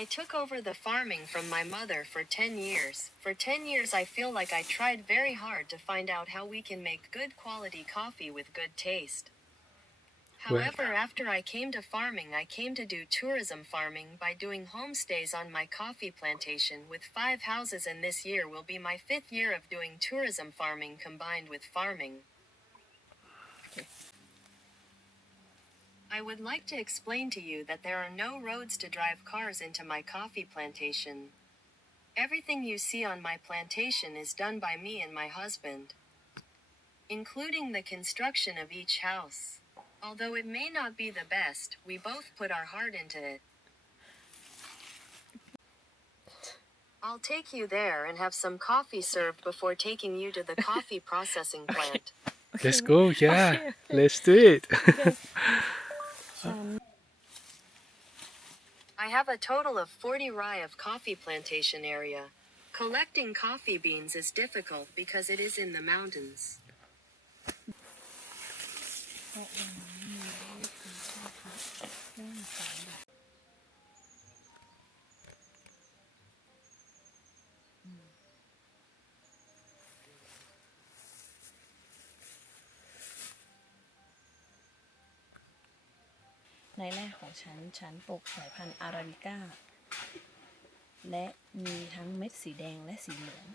I took over the farming from my mother for 10 years. For 10 years I feel like I tried very hard to find out how we can make good quality coffee with good taste. Well, However, after I came to farming, I came to do tourism farming by doing homestays on my coffee plantation with 5 houses, and this year will be my 5th year of doing tourism farming combined with farming. I would like to explain to you that there are no roads to drive cars into my coffee plantation. Everything you see on my plantation is done by me and my husband, including the construction of each house. Although it may not be the best, we both put our heart into it. I'll take you there and have some coffee served before taking you to the coffee processing plant. let's go. Yeah, let's do it. I have a total of 40 rai of coffee plantation area. Collecting coffee beans is difficult because it is in the mountains. ในแรกของฉันปลูกสายพันธุ์อาราบิก้าและมีทั้งเม็ดสีแดงและสีเหลือง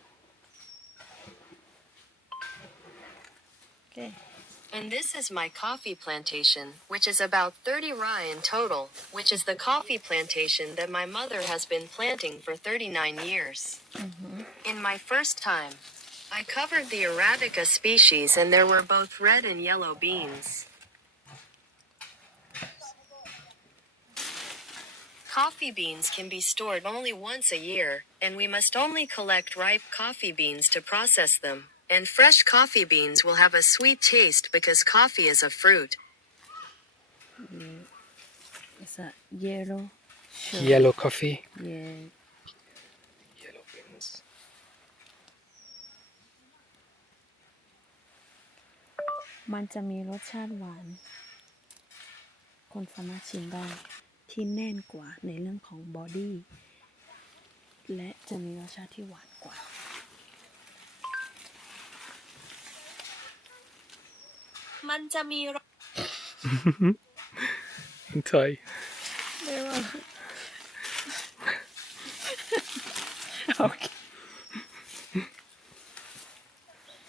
Okay. And this is my coffee plantation, which is about 30 rai in total, which is the coffee plantation that my mother has been planting for 39 years. In my first time, I covered the Arabica species, and there were both red and yellow beans. Coffee beans can be stored only once a year, and we must only collect ripe coffee beans to process them. And fresh coffee beans will have a sweet taste because coffee is a fruit. It's a yellow sugar. Yellow coffee. Yeah. Yellow beans. มันจะมีรสชาติหวานคนสามารถชิมได้ที่แน่นกว่าในเรื่องของบอดี้และจะมีรสชาติที่หวานกว่า มันจะมี In Thai. ได้ว่า Okay.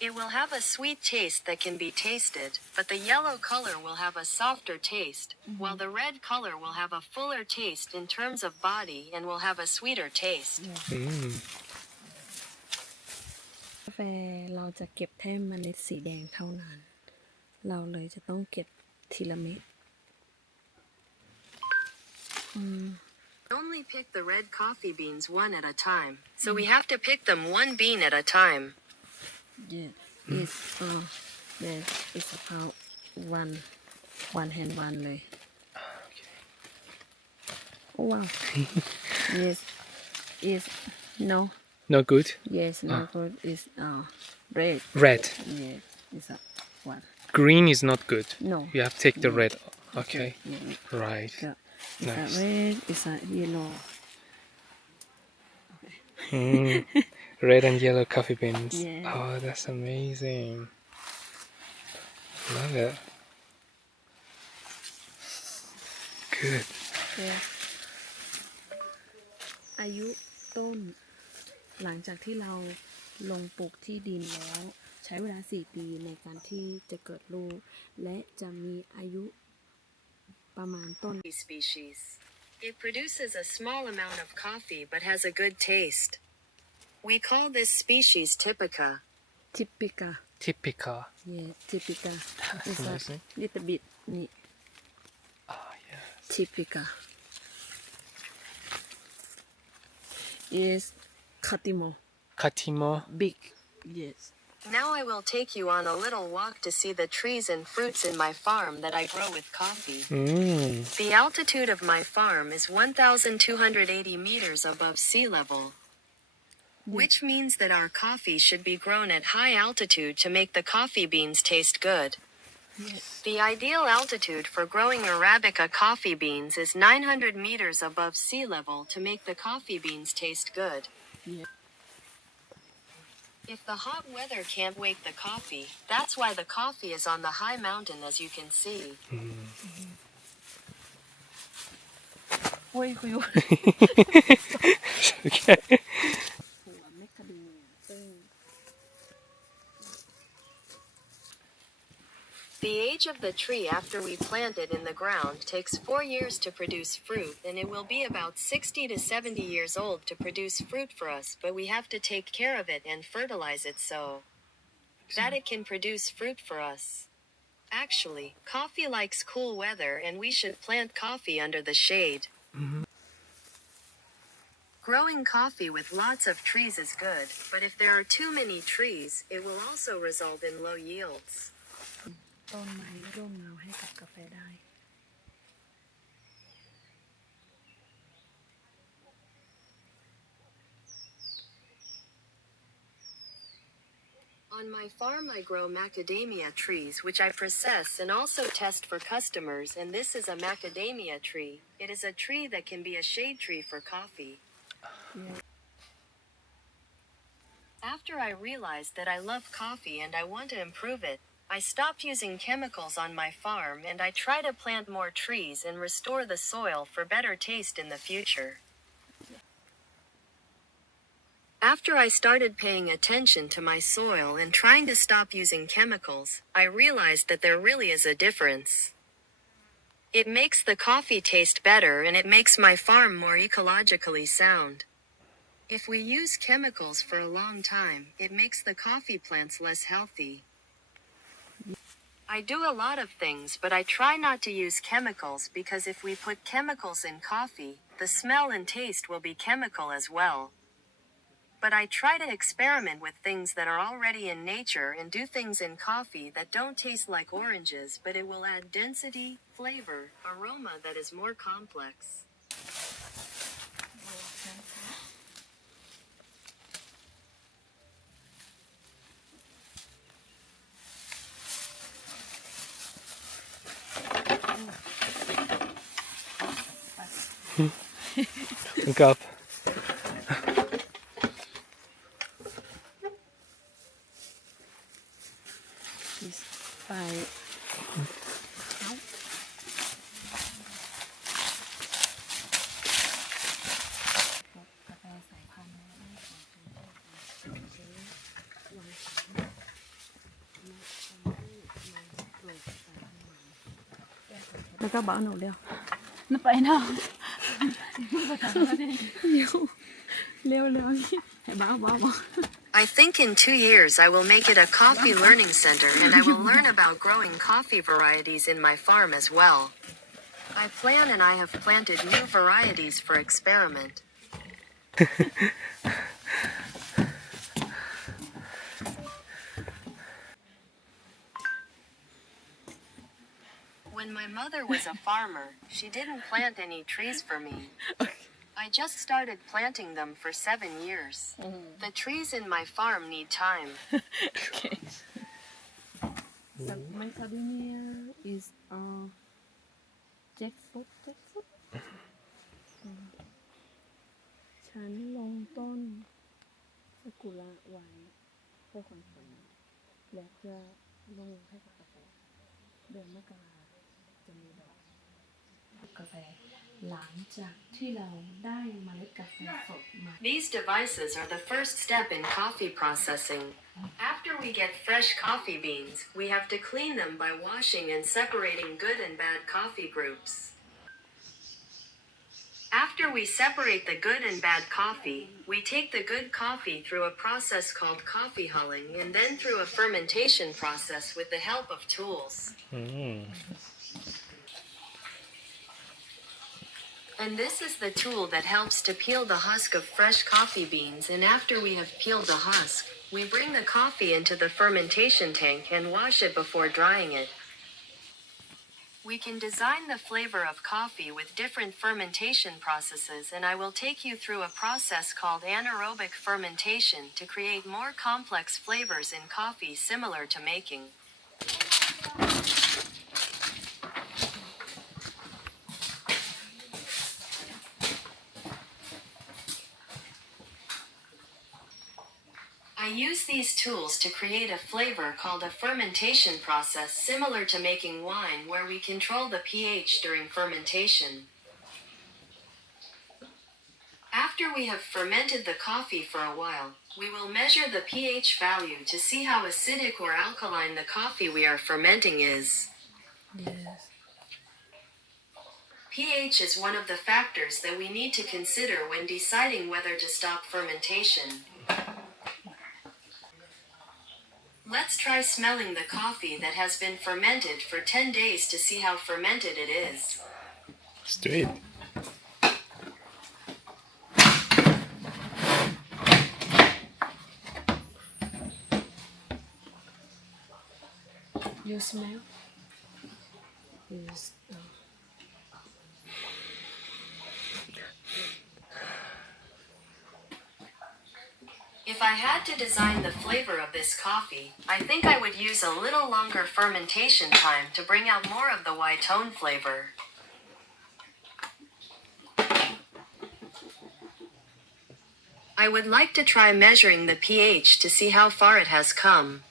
It will have a sweet taste that can be tasted, but the yellow color will have a softer taste, while the red color will have a fuller taste in terms of body and will have a sweeter taste. Mm. กาแฟเราจะเก็บแค่เมล็ดสีแดงเท่านั้นเราเลยจะต้องเก็บทีละเม็ด Only pick the red coffee beans one at a time, so we have to pick them one bean at a time. Yeah, it's there is about one hand one เลย Oh wow. Yes, is no. No good. Yes, no good is red. Red. Yes, it's a one. Green is not good. No. You have to take the Yeah. red. Okay. Yeah. Right. Yeah. It's Nice. a red. It's a yellow. Mm. Red and yellow coffee beans. Yeah. Oh, that's amazing. Love it. Good. Yeah. อายุต้นหลังจากที่เราลงปลูกที่ดินแล้วใช้เวลา4 ปีในการที่จะเกิดลูกและจะมีอายุประมาณต้น Species. It produces a small amount of coffee but has a good taste. We call this species typica. typica Typica. yeah typica is a Amazing. little bit นี่ Oh, yes. typica is Catimo Katimo. big yes Now I will take you on a little walk to see the trees and fruits in my farm that I grow with coffee. Mm. The altitude of my farm is 1,280 meters above sea level, which means that our coffee should be grown at high altitude to make the coffee beans taste good. The ideal altitude for growing Arabica coffee beans is 900 meters above sea level to make the coffee beans taste good. Yeah. If the hot weather can't wake the coffee, that's why the coffee is on the high mountain as you can see. โอ้ยคุย Okay. หัวแมคคาเดเมียซึ่ง The age of the tree after we plant it in the ground takes 4 years to produce fruit, and it will be about 60 to 70 years old to produce fruit for us, but we have to take care of it and fertilize it so that it can produce fruit for us. Actually, coffee likes cool weather and we should plant coffee under the shade. Growing coffee with lots of trees is good, but if there are too many trees, it will also result in low yields. ต้นไม้ร่มเงาให้กับกาแฟได้ On my farm I grow macadamia trees which I process and also test for customers, and this is a macadamia tree. It is a tree that can be a shade tree for coffee. Yeah. After I realized that I love coffee and I want to improve it, I stopped using chemicals on my farm and I try to plant more trees and restore the soil for better taste in the future. After I started paying attention to my soil and trying to stop using chemicals, I realized that there really is a difference. It makes the coffee taste better and it makes my farm more ecologically sound. If we use chemicals for a long time, it makes the coffee plants less healthy. I do a lot of things, but I try not to use chemicals because if we put chemicals in coffee, the smell and taste will be chemical as well. But I try to experiment with things that are already in nature and do things in coffee that don't taste like oranges, but it will add density, flavor, aroma that is more complex. Look up. is ไปกาแฟสายพันธุ์แล้วก็บ้าหนูเดียวน่าไปเนาะเร็วเร็วให้บ้า I think in 2 years I will make it a coffee learning center and I will learn about growing coffee varieties in my farm as well. I plan and I have planted new varieties for experiment. When my mother was a farmer, she didn't plant any trees for me. I just started planting them for 7 years. The trees in my farm need time. Okay. So macadamia is jackfruit. ฉันลงต้นซากุระไว้เพื่อความสวยงามและเพื่อลงให้กับกาแฟเดือนมกราจะมีดอกกาแฟหลังจากที่เราได้เมล็ดกาแฟสดมา These devices are the first step in coffee processing. After we get fresh coffee beans, we have to clean them by washing and separating good and bad coffee groups. After we separate the good and bad coffee, we take the good coffee through a process called coffee hulling and then through a fermentation process with the help of tools. And this is the tool that helps to peel the husk of fresh coffee beans, and after we have peeled the husk, we bring the coffee into the fermentation tank and wash it before drying it. We can design the flavor of coffee with different fermentation processes, and I will take you through a process called anaerobic fermentation to create more complex flavors in coffee similar to making use these tools to create a flavor called a fermentation process similar to making wine where we control the pH during fermentation. After we have fermented the coffee for a while, we will measure the pH value to see how acidic or alkaline the coffee we are fermenting is. Yes. pH is one of the factors that we need to consider when deciding whether to stop fermentation. Let's try smelling the coffee that has been fermented for 10 days to see how fermented it is. Let's do it. You smell? Yes. If I had to design the flavor of this coffee, I think I would use a little longer fermentation time to bring out more of the white tone flavor. I would like to try measuring the pH to see how far it has come.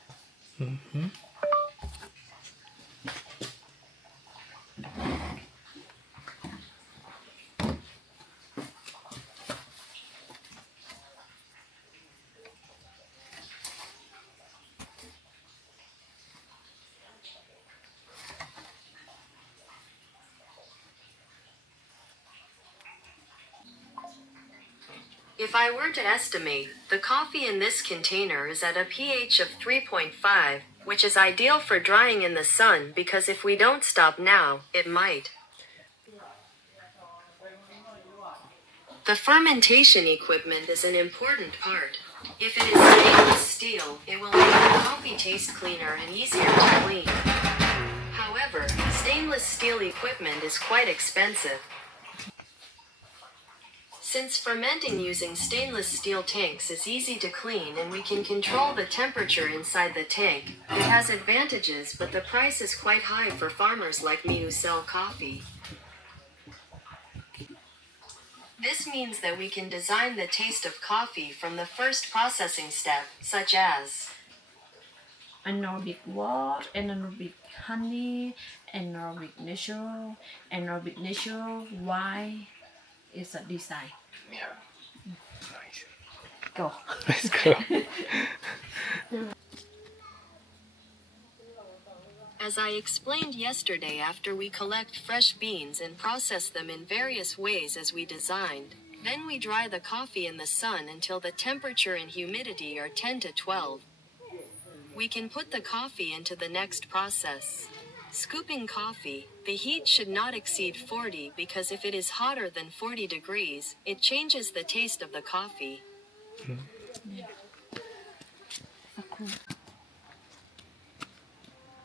If I were to estimate, the coffee in this container is at a pH of 3.5, which is ideal for drying in the sun because if we don't stop now, it might. The fermentation equipment is an important part. If it is stainless steel, it will make the coffee taste cleaner and easier to clean. However, stainless steel equipment is quite expensive. Since fermenting using stainless steel tanks is easy to clean and we can control the temperature inside the tank, it has advantages, but the price is quite high for farmers like me who sell coffee. This means that we can design the taste of coffee from the first processing step, such as Anaerobic water, anaerobic honey, anaerobic natural. Why is a design? Yeah. Nice. Go. Let's go. As I explained yesterday, after we collect fresh beans and process them in various ways as we designed, then we dry the coffee in the sun until the temperature and humidity are 10 to 12. We can put the coffee into the next process. Scooping coffee, the heat should not exceed 40 because if it is hotter than 40 degrees, it changes the taste of the coffee.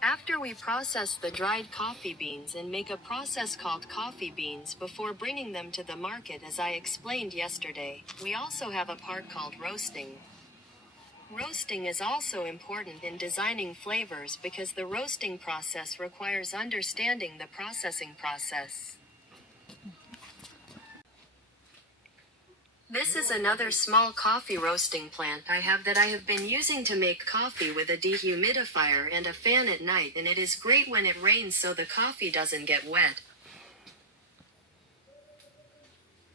After we process the dried coffee beans and make a process called coffee beans before bringing them to the market as I explained yesterday, we also have a part called roasting. Roasting is also important in designing flavors because the roasting process requires understanding the processing process. This is another small coffee roasting plant I have that I have been using to make coffee with a dehumidifier and a fan at night, and it is great when it rains so the coffee doesn't get wet.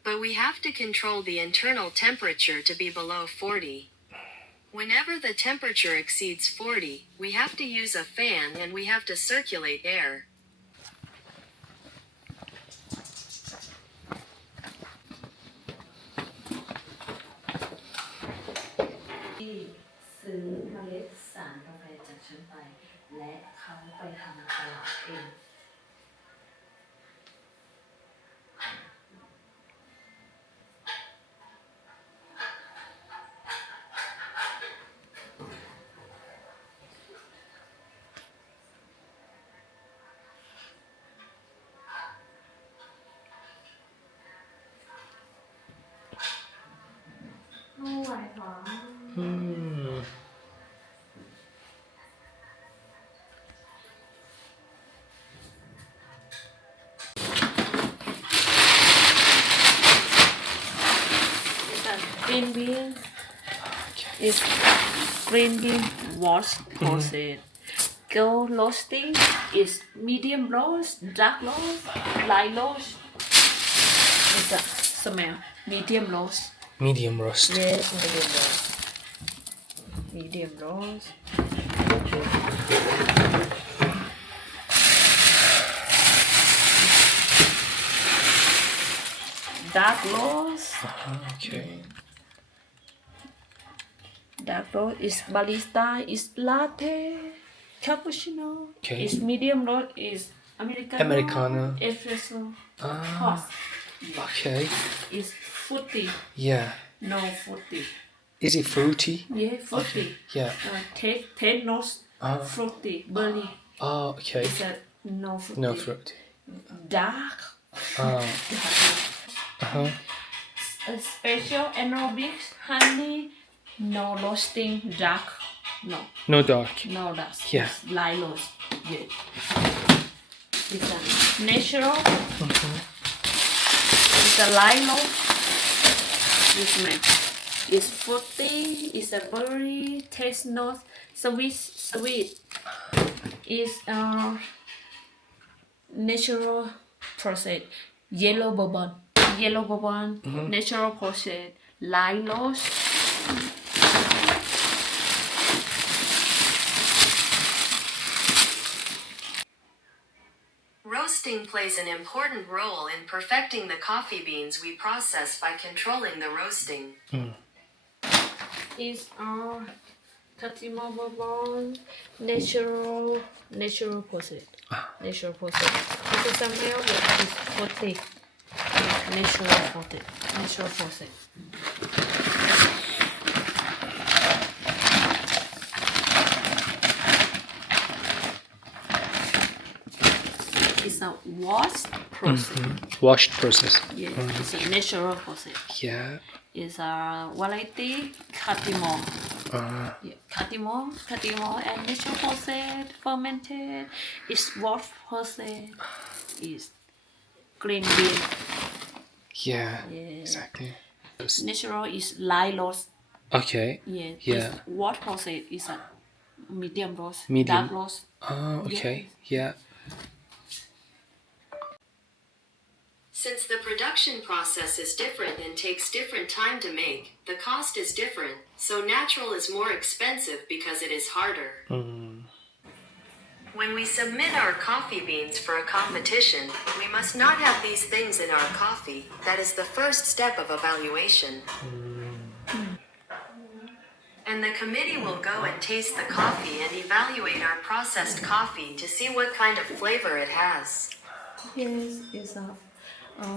But we have to control the internal temperature to be below 40. Whenever the temperature exceeds 40, we have to use a fan and we have to circulate air. is green bean wash process. Gold roasting is medium roast, dark roast, light roast. It's a smell. Medium roast. Medium roast. Yes, medium roast. Medium roast. Dark roast. Okay. Dark roast is barista, is latte, cappuccino. Okay. Is medium roast, is Americano. Americano. Espresso. Ah, Hot. okay. Is fruity. Yeah. No fruity. Is it fruity? Yeah, fruity. Yeah. Taste notes. Fruity. Berry. Oh, okay. Is a no fruity. No fruit. Dark. Oh. Uh-huh. A special aerobics honey. No roasting. Dark. No. No dark. No, that's Yeah. light roast. Yeah. It's a natural. It's a light roast. This man. It's fruity. It's a berry. Taste note. Sweet. It's natural process. Yellow bourbon. Natural process. Light roast. Roasting plays an important role in perfecting the coffee beans we process by controlling the roasting. Is Tatimo bourbon. Natural process. Natural process. It's a smell that is fruity. Natural process. It's a washed process. Washed process. Yeah, it's a natural process. Yeah. It's a variety Catimo. Yeah, Catimo and natural process, fermented. It's washed process. Is green bean. Yeah. Yeah. Exactly. Natural is light roast. Okay. Yeah. Yeah. It's washed process is a medium roast. Medium. Dark roast. Oh, okay. Yeah. Since the production process is different and takes different time to make, the cost is different, so natural is more expensive because it is harder. When we submit our coffee beans for a competition, we must not have these things in our coffee. That is the first step of evaluation. And the committee will go and taste the coffee and evaluate our processed coffee to see what kind of flavor it has. Yes, it's a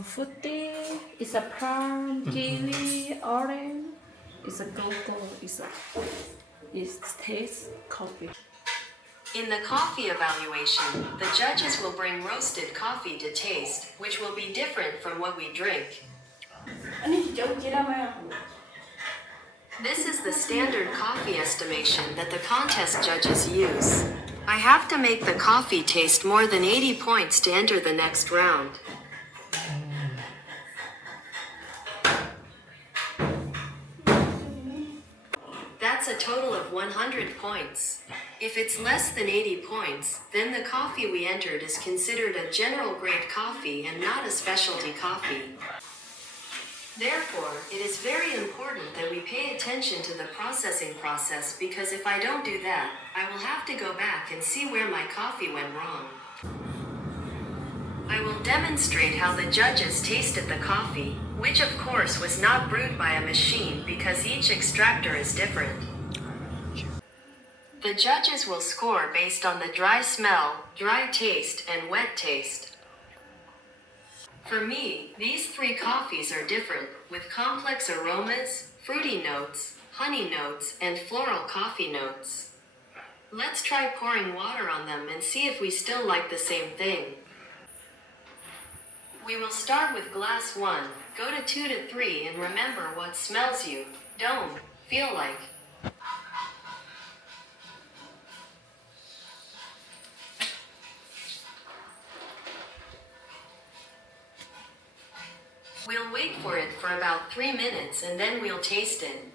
fruity. It's a plum, kiwi, orange. It's a cocoa. It's taste coffee. In the coffee evaluation, the judges will bring roasted coffee to taste, which will be different from what we drink. This is the standard coffee estimation that the contest judges use. I have to make the coffee taste more than 80 points to enter the next round. That's a total of 100 points. If it's less than 80 points, then the coffee we entered is considered a general grade coffee and not a specialty coffee. Therefore, it is very important that we pay attention to the processing process because if I don't do that, I will have to go back and see where my coffee went wrong. I will demonstrate how the judges tasted the coffee, which of course was not brewed by a machine because each extractor is different. The judges will score based on the dry smell, dry taste, and wet taste. For me, these three coffees are different, with complex aromas, fruity notes, honey notes, and floral coffee notes. Let's try pouring water on them and see if we still like the same thing. We will start with glass 1, go to 2 to 3 and remember what smells you, don't feel like. We'll wait for it for about 3 minutes and then we'll taste it.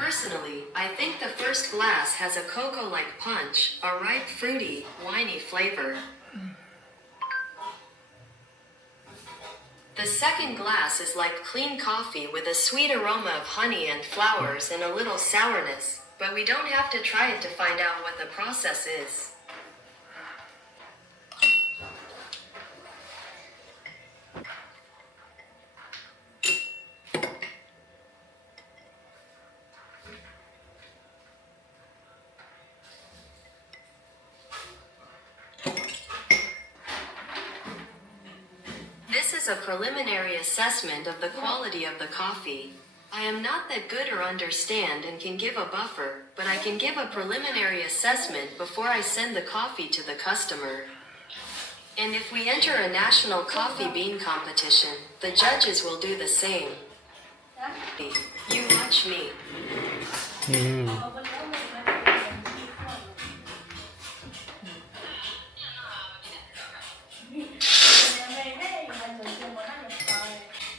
Personally, I think the first glass has a cocoa-like punch, a ripe, fruity, winey flavor. The second glass is like clean coffee with a sweet aroma of honey and flowers and a little sourness, but we don't have to try it to find out what the process is. This is a preliminary assessment of the quality of the coffee. I am not that good or understand and can give a buffer, but I can give a preliminary assessment before I send the coffee to the customer. And if we enter a national coffee bean competition, the judges will do the same. You watch me.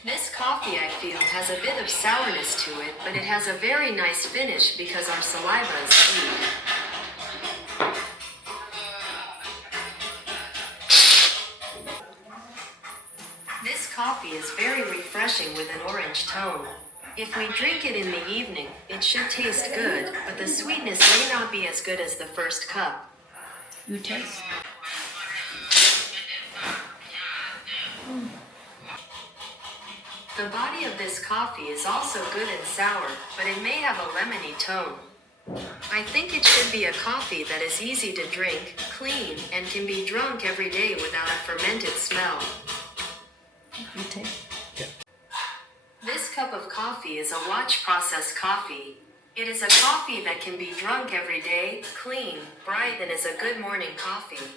This coffee, I feel, has a bit of sourness to it, but it has a very nice finish because our saliva is sweet. This coffee is very refreshing with an orange tone. If we drink it in the evening, it should taste good, but the sweetness may not be as good as the first cup. You taste. The body of this coffee is also good and sour, but it may have a lemony tone. I think it should be a coffee that is easy to drink, clean, and can be drunk every day without a fermented smell. You taste. This cup of coffee is a watch process coffee. It is a coffee that can be drunk every day, clean, bright, and is a good morning coffee.